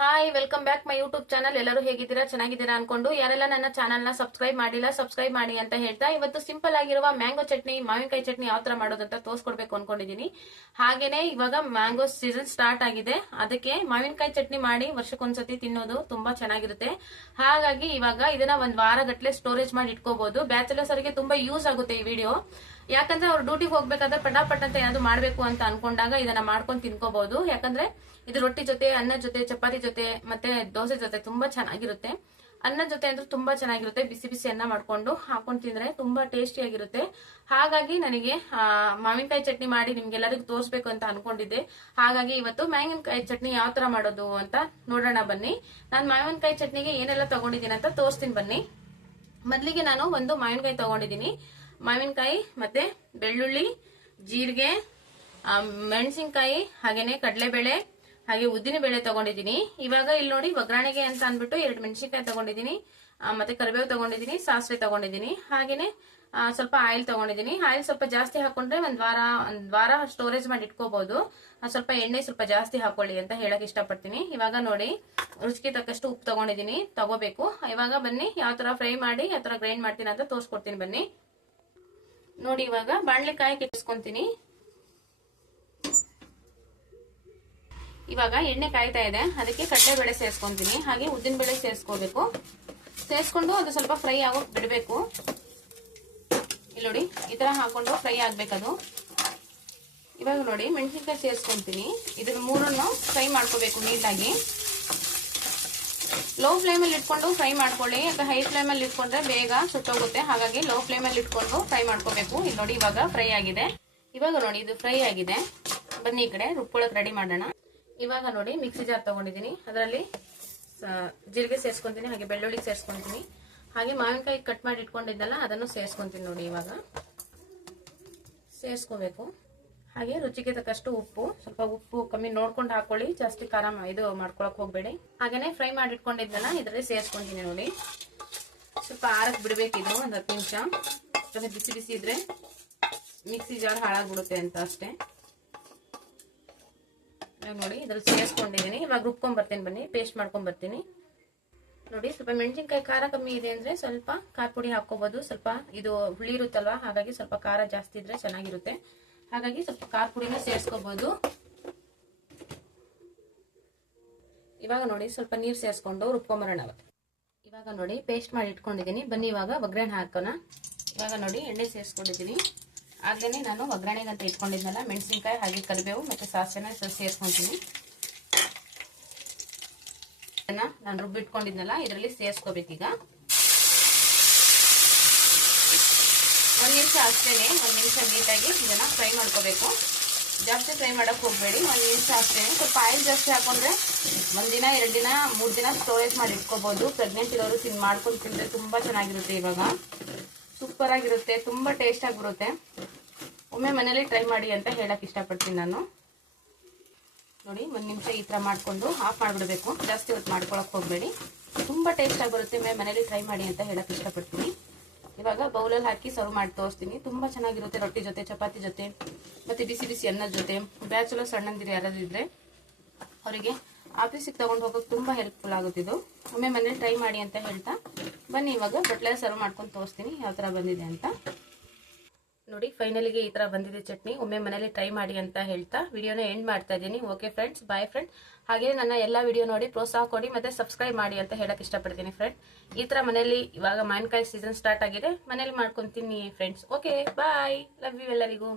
Hi, welcome back my YouTube channel. ಎಲ್ಲರೂ ಹೇಗಿದ್ದೀರಾ? ಚೆನ್ನಾಗಿದ್ದೀರಾ ಅನ್ಕೊಂಡು ಯಾರೆಲ್ಲ ನನ್ನ ಚಾನಲ್ ನ ಸಬ್ಸ್ಕ್ರೈಬ್ ಮಾಡಿಲ್ಲ ಸಬ್ಸ್ಕ್ರೈಬ್ ಮಾಡಿ ಅಂತ ಹೇಳ್ತಾ ಇವತ್ತು ಸಿಂಪಲ್ ಆಗಿರುವ ಮ್ಯಾಂಗೋ ಚಟ್ನಿ, ಮಾವಿನಕಾಯಿ ಚಟ್ನಿ ಯಾವ ತರ ಮಾಡೋದಂತ ತೋರಿಸ್ಕೊಡ್ಬೇಕು ಅನ್ಕೊಂಡಿದೀನಿ. ಹಾಗೇನೆ ಇವಾಗ ಮ್ಯಾಂಗೋ ಸೀಸನ್ ಸ್ಟಾರ್ಟ್ ಆಗಿದೆ, ಅದಕ್ಕೆ ಮಾವಿನಕಾಯಿ ಚಟ್ನಿ ಮಾಡಿ ವರ್ಷಕ್ಕೊಂದ್ಸತಿ ತಿನ್ನೋದು ತುಂಬಾ ಚೆನ್ನಾಗಿರುತ್ತೆ. ಹಾಗಾಗಿ ಇವಾಗ ಇದನ್ನ ಒಂದ್ ವಾರ ಗಟ್ಲೆ ಸ್ಟೋರೇಜ್ ಮಾಡಿ ಇಟ್ಕೋಬಹುದು. ಬ್ಯಾಚಲರ್ಸ್ ಅವರಿಗೆ ತುಂಬಾ ಯೂಸ್ ಆಗುತ್ತೆ ಈ ವಿಡಿಯೋ. ಯಾಕಂದ್ರೆ ಅವ್ರು ಡ್ಯೂಟಿಗೆ ಹೋಗ್ಬೇಕಾದ್ರೆ ಪಟಾಪಟ್ ಅಂತ ಏನಾದ್ರು ಮಾಡ್ಬೇಕು ಅಂತ ಅನ್ಕೊಂಡಾಗ ಇದನ್ನ ಮಾಡ್ಕೊಂಡು ತಿನ್ಕೋಬಹುದು. ಯಾಕಂದ್ರೆ ಇದು ರೊಟ್ಟಿ ಜೊತೆ, ಅನ್ನ ಜೊತೆ, ಚಪಾತಿ ಜೊತೆ ಮತ್ತೆ ದೋಸೆ ಜೊತೆ ತುಂಬಾ ಚೆನ್ನಾಗಿರುತ್ತೆ. ಅನ್ನ ಜೊತೆ ಅಂದ್ರೆ ತುಂಬಾ ಚೆನ್ನಾಗಿರುತ್ತೆ. ಬಿಸಿ ಬಿಸಿ ಅನ್ನ ಮಾಡ್ಕೊಂಡು ಹಾಕೊಂಡು ತಿಂದ್ರೆ ತುಂಬಾ ಟೇಸ್ಟಿ ಆಗಿರುತ್ತೆ. ಹಾಗಾಗಿ ನನಗೆ ಮಾವಿನಕಾಯಿ ಚಟ್ನಿ ಮಾಡಿ ನಿಮ್ಗೆಲ್ಲರಿಗೂ ತೋರಿಸ್ಬೇಕು ಅಂತ ಅನ್ಕೊಂಡಿದ್ದೆ. ಹಾಗಾಗಿ ಇವತ್ತು ಮಾವಿನಕಾಯಿ ಚಟ್ನಿ ಯಾವ ತರ ಮಾಡೋದು ಅಂತ ನೋಡೋಣ ಬನ್ನಿ. ನಾನು ಮಾವಿನಕಾಯಿ ಚಟ್ನಿಗೆ ಏನೆಲ್ಲ ತಗೊಂಡಿದ್ದೀನಿ ಅಂತ ತೋರಿಸ್ತೀನಿ ಬನ್ನಿ. ಮೊದಲಿಗೆ ನಾನು ಒಂದು ಮಾವಿನಕಾಯಿ ತಗೊಂಡಿದ್ದೀನಿ. ಮಾವಿನಕಾಯಿ ಮತ್ತೆ ಬೆಳ್ಳುಳ್ಳಿ, ಜೀರಿಗೆ, ಮೆಣಸಿನಕಾಯಿ, ಹಾಗೇನೆ ಕಡಲೆಬೇಳೆ, ಹಾಗೆ ಉದ್ದಿನ ಬೇಳೆ ತಗೊಂಡಿದ್ದೀನಿ. ಇವಾಗ ಇಲ್ಲಿ ನೋಡಿ ಒಗ್ಗರಣೆಗೆ ಅಂತ ಅನ್ಬಿಟ್ಟು 2 ಮೆಣಸಿನಕಾಯಿ ತಗೊಂಡಿದ್ದೀನಿ, ಮತ್ತೆ ಕರಿಬೇವು ತಗೊಂಡಿದ್ದೀನಿ, ಸಾಸಿವೆ ತಗೊಂಡಿದ್ದೀನಿ, ಹಾಗೇನೆ ಸ್ವಲ್ಪ ಆಯಿಲ್ ತಗೊಂಡಿದ್ದೀನಿ. ಆಯಿಲ್ ಸ್ವಲ್ಪ ಜಾಸ್ತಿ ಹಾಕೊಂಡ್ರೆ ಒಂದ್ ವಾರ ಸ್ಟೋರೇಜ್ ಮಾಡಿ ಇಟ್ಕೋಬಹುದು. ಸ್ವಲ್ಪ ಎಣ್ಣೆ ಸ್ವಲ್ಪ ಜಾಸ್ತಿ ಹಾಕೊಳ್ಳಿ ಅಂತ ಹೇಳಕ್ ಇಷ್ಟಪಡ್ತೀನಿ. ಇವಾಗ ನೋಡಿ ರುಚಿಗೆ ತಕ್ಕಷ್ಟು ಉಪ್ಪು ತಗೊಂಡಿದ್ದೀನಿ, ತಗೋಬೇಕು. ಇವಾಗ ಬನ್ನಿ ಯಾವ ತರ ಫ್ರೈ ಮಾಡಿ ಯಾವ ತರ ಗ್ರೈಂಡ್ ಮಾಡ್ತೀನಿ ಅಂತ ತೋರಿಸ್ಕೊಡ್ತೀನಿ ಬನ್ನಿ. ನೋಡಿ ಇವಾಗ ಬಾಣ್ಲೆಕಾಯಿ ಕೆಡಿಸ್ಕೊಂತೀನಿ. ಇವಾಗ ಎಣ್ಣೆ ಕಾಯ್ತಾ ಇದೆ, ಅದಕ್ಕೆ ಕಡಲೆಬೇಳೆ ಸೇರಿಸ್ಕೊಂತೀನಿ, ಹಾಗೆ ಉದ್ದಿನ ಬೇಳೆ ಸೇರಿಸ್ಕೋಬೇಕು. ಸೇರಿಸ್ಕೊಂಡು ಅದು ಸ್ವಲ್ಪ ಫ್ರೈ ಆಗೋಕ್ ಬಿಡಬೇಕು. ಇಲ್ಲಿ ನೋಡಿ ಈ ತರ ಹಾಕೊಂಡು ಫ್ರೈ ಆಗ್ಬೇಕದು. ಇವಾಗ ನೋಡಿ ಮೆಣಸಿನ್ಕಾಯಿ ಸೇರಿಸ್ಕೊಂತೀನಿ. ಇದನ್ನ ಮೂರನ್ನು ಫ್ರೈ ಮಾಡ್ಕೋಬೇಕು ನೀಟಾಗಿ. ಲೋ ಫ್ಲೇಮಲ್ಲಿ ಇಟ್ಕೊಂಡು ಫ್ರೈ ಮಾಡ್ಕೊಳ್ಳಿ, ಯಾಕೆ ಹೈ ಫ್ಲೇಮಲ್ಲಿ ಇಟ್ಕೊಂಡ್ರೆ ಬೇಗ ಸುಟ್ಟೋಗುತ್ತೆ. ಹಾಗಾಗಿ ಲೋ ಫ್ಲೇಮಲ್ಲಿ ಇಟ್ಕೊಂಡು ಫ್ರೈ ಮಾಡ್ಕೋಬೇಕು. ಇಲ್ಲಿ ನೋಡಿ ಇವಾಗ ಫ್ರೈ ಆಗಿದೆ. ಇವಾಗ ನೋಡಿ ಇದು ಫ್ರೈ ಆಗಿದೆ. ಬನ್ನಿ ಈ ಕಡೆ ರುಬ್ಕೊಳಕ್ ರೆಡಿ ಮಾಡೋಣ. ಇವಾಗ ನೋಡಿ ಮಿಕ್ಸಿ ಜಾರ್ ತಗೊಂಡಿದ್ದೀನಿ, ಅದರಲ್ಲಿ ಜೀರಿಗೆ ಸೇರಿಸ್ಕೊಂತೀನಿ, ಹಾಗೆ ಬೆಳ್ಳುಳ್ಳಿ ಸೇರಿಸ್ಕೊಂತೀನಿ, ಹಾಗೆ ಮಾವಿನಕಾಯಿ ಕಟ್ ಮಾಡಿ ಇಟ್ಕೊಂಡಿದ್ದಲ್ಲ ಅದನ್ನು ಸೇರಿಸ್ಕೊಂತೀನಿ. ನೋಡಿ ಇವಾಗ ಸೇರಿಸ್ಕೋಬೇಕು. ಹಾಗೆ ರುಚಿಗೆ ತಕ್ಕಷ್ಟು ಉಪ್ಪು, ಸ್ವಲ್ಪ ಉಪ್ಪು ಕಮ್ಮಿ ನೋಡ್ಕೊಂಡು ಹಾಕೊಳ್ಳಿ, ಜಾಸ್ತಿ ಖಾರ ಇದು ಮಾಡ್ಕೊಳಕ್ ಹೋಗ್ಬೇಡಿ. ಹಾಗೇನೆ ಫ್ರೈ ಮಾಡಿ ಇಟ್ಕೊಂಡಿದ್ದಲ್ಲ ಇದರಲ್ಲಿ ಸೇರಿಸ್ಕೊಂತೀನಿ. ನೋಡಿ ಸ್ವಲ್ಪ ಆರಕ್ಕೆ ಬಿಡ್ಬೇಕಿದು ಒಂದು 10 ನಿಮಿಷ. ಯಾಕಂದ್ರೆ ಬಿಸಿ ಬಿಸಿ ಇದ್ರೆ ಮಿಕ್ಸಿ ಜಾರ್ ಹಾಳಾಗ್ಬಿಡುತ್ತೆ ಅಂತ ಅಷ್ಟೇ. ನೋಡಿ ಇದ್ರಲ್ಲಿ ಸೇರಿಸ್ಕೊಂಡಿದ್ದೀನಿ. ಇವಾಗ ರುಬ್ಕೊಂಡ್ ಬರ್ತೀನಿ ಬನ್ನಿ, ಪೇಸ್ಟ್ ಮಾಡ್ಕೊಂಡ್ ಬರ್ತೀನಿ. ನೋಡಿ ಸ್ವಲ್ಪ ಮೆಣಸಿನ್ಕಾಯಿ ಖಾರ ಕಮ್ಮಿ ಇದೆ ಅಂದ್ರೆ ಸ್ವಲ್ಪ ಖಾರ ಪುಡಿ ಹಾಕೋಬಹುದು. ಸ್ವಲ್ಪ ಇದು ಹುಳಿ ಇರುತ್ತಲ್ವಾ, ಹಾಗಾಗಿ ಸ್ವಲ್ಪ ಖಾರ ಜಾಸ್ತಿ ಇದ್ರೆ ಚೆನ್ನಾಗಿರುತ್ತೆ. ಹಾಗಾಗಿ ಸ್ವಲ್ಪ ಖಾರ ಪುಡಿನ ಸೇರಿಸ್ಕೋಬಹುದು. ಇವಾಗ ನೋಡಿ ಸ್ವಲ್ಪ ನೀರು ಸೇರಿಸ್ಕೊಂಡು ರುಬ್ಕೊಂಬರೋಣ. ಇವಾಗ ನೋಡಿ ಪೇಸ್ಟ್ ಮಾಡಿ ಇಟ್ಕೊಂಡಿದ್ದೀನಿ. ಬನ್ನಿ ಇವಾಗ ಒಗ್ಗರಣೆ ಹಾಕೋಣ. ಇವಾಗ ನೋಡಿ ಎಣ್ಣೆ ಸೇರಿಸ್ಕೊಂಡಿದ್ದೀನಿ. ಹಾಗೇನೆ ನಾನು ಒಗ್ಗರಣೆಗೆ ಅಂತ ಇಟ್ಕೊಂಡಿದ್ನಲ್ಲ ಮೆಣಸಿನ್ಕಾಯಿ, ಹಾಗೆ ಕರಿಬೇವು ಮತ್ತೆ ಸಾಸಿವೆನ ಸೇರಿಸ್ಕೊಂತೀನಿ. ನಾನು ರುಬ್ಬಿಟ್ಕೊಂಡಿದ್ನಲ್ಲ ಇದರಲ್ಲಿ ಸೇರಿಸ್ಕೋಬೇಕೀಗ. 1 ನಿಮಿಷ ಅಷ್ಟೇನೆ, 1 ನಿಮಿಷ ನೀಟಾಗಿ ಇದನ್ನ ಫ್ರೈ ಮಾಡ್ಕೋಬೇಕು. ಜಾಸ್ತಿ ಫ್ರೈ ಮಾಡಕ್ ಹೋಗ್ಬೇಡಿ, 1 ನಿಮಿಷ ಅಷ್ಟೇನೆ. ಸ್ವಲ್ಪ ಆಯಿಲ್ ಜಾಸ್ತಿ ಹಾಕೊಂಡ್ರೆ 1 ದಿನ 2 ದಿನ 3 ದಿನ ಸ್ಟೋರೇಜ್ ಮಾಡಿ ಇಟ್ಕೋಬಹುದು. ಪ್ರೆಗ್ನೆಂಟ್ ಇರೋರು ಮಾಡ್ಕೊಂಡು ತಿಂದ್ರೆ ತುಂಬಾ ಚೆನ್ನಾಗಿರುತ್ತೆ. ಇವಾಗ ಸೂಪರ್ ಆಗಿರುತ್ತೆ, ತುಂಬಾ ಟೇಸ್ಟ್ ಆಗಿರುತ್ತೆ. ಒಮ್ಮೆ ಮನೇಲಿ ಟ್ರೈ ಮಾಡಿ ಅಂತ ಹೇಳಕ್ ಇಷ್ಟಪಡ್ತೀನಿ ನಾನು. ನೋಡಿ 1 ನಿಮಿಷ ಈ ತರ ಮಾಡ್ಕೊಂಡು ಆಫ್ ಮಾಡ್ಬಿಡ್ಬೇಕು. ಜಾಸ್ತಿ ಹೊತ್ತು ಮಾಡ್ಕೊಳಕ್ ಹೋಗ್ಬೇಡಿ, ತುಂಬಾ ಟೇಸ್ಟ್ ಆಗಿರುತ್ತೆ. ಮನೇಲಿ ಟ್ರೈ ಮಾಡಿ ಅಂತ ಹೇಳಕ್ ಇಷ್ಟಪಡ್ತೀನಿ. ಇವಾಗ ಬೌಲಲ್ಲಿ ಹಾಕಿ ಸರ್ವ್ ಮಾಡಿ ತೋರಿಸ್ತೀನಿ. ತುಂಬಾ ಚೆನ್ನಾಗಿರುತ್ತೆ ರೊಟ್ಟಿ ಜೊತೆ, ಚಪಾತಿ ಜೊತೆ, ಮತ್ತೆ ಬಿಸಿ ಬಿಸಿ ಅನ್ನದ ಜೊತೆ. ಬ್ಯಾಚುಲರ್ಸ್ ಸಣ್ಣಂದಿರು ಯಾರಾದ್ರೂ ಇದ್ರೆ ಅವರಿಗೆ ಆಫೀಸಿಗೆ ತಗೊಂಡು ಹೋಗೋಕೆ ತುಂಬಾ ಹೆಲ್ಪ್ಫುಲ್ ಆಗುತ್ತಿದ್ದು. ಒಮ್ಮೆ ಮನೇಲಿ ಟ್ರೈ ಮಾಡಿ ಅಂತ ಹೇಳ್ತಾ ಬನ್ನಿ ಇವಾಗ ಬಟ್ಲೆ ಸರ್ವ್ ಮಾಡ್ಕೊಂಡು ತೋರಿಸ್ತೀನಿ ಯಾವ ತರ ಬಂದಿದೆ ಅಂತ. ನೋಡಿ ಫೈನಲಿಗೆ ಈ ತರ ಬಂದಿದೆ ಚಟ್ನಿ. ಒಮ್ಮೆ ಮನೇಲಿ ಟ್ರೈ ಮಾಡಿ ಅಂತ ಹೇಳ್ತಾ ವಿಡಿಯೋನ ಎಂಡ್ ಮಾಡ್ತಾ ಇದ್ದೀನಿ. Okay friends, boy friend. ಹಾಗೆ ನನ್ನ ಎಲ್ಲಾ ವಿಡಿಯೋ ನೋಡಿ ಪ್ರೋತ್ಸಾಹ ಕೊಡಿ ಮತ್ತೆ ಸಬ್ಸ್ಕ್ರೈಬ್ ಮಾಡಿ ಅಂತ ಹೇಳಕ್ ಇಷ್ಟಪಡ್ತೀನಿ ಫ್ರೆಂಡ್. ಈ ತರ ಮನೇಲಿ ಇವಾಗ ಮಾವಿನಕಾಯಿ ಸೀಸನ್ ಸ್ಟಾರ್ಟ್ ಆಗಿದೆ, ಮನೇಲಿ ಮಾಡ್ಕೊಂತೀನಿ friends. Okay bye, love you ಎಲ್ಲರಿಗೂ.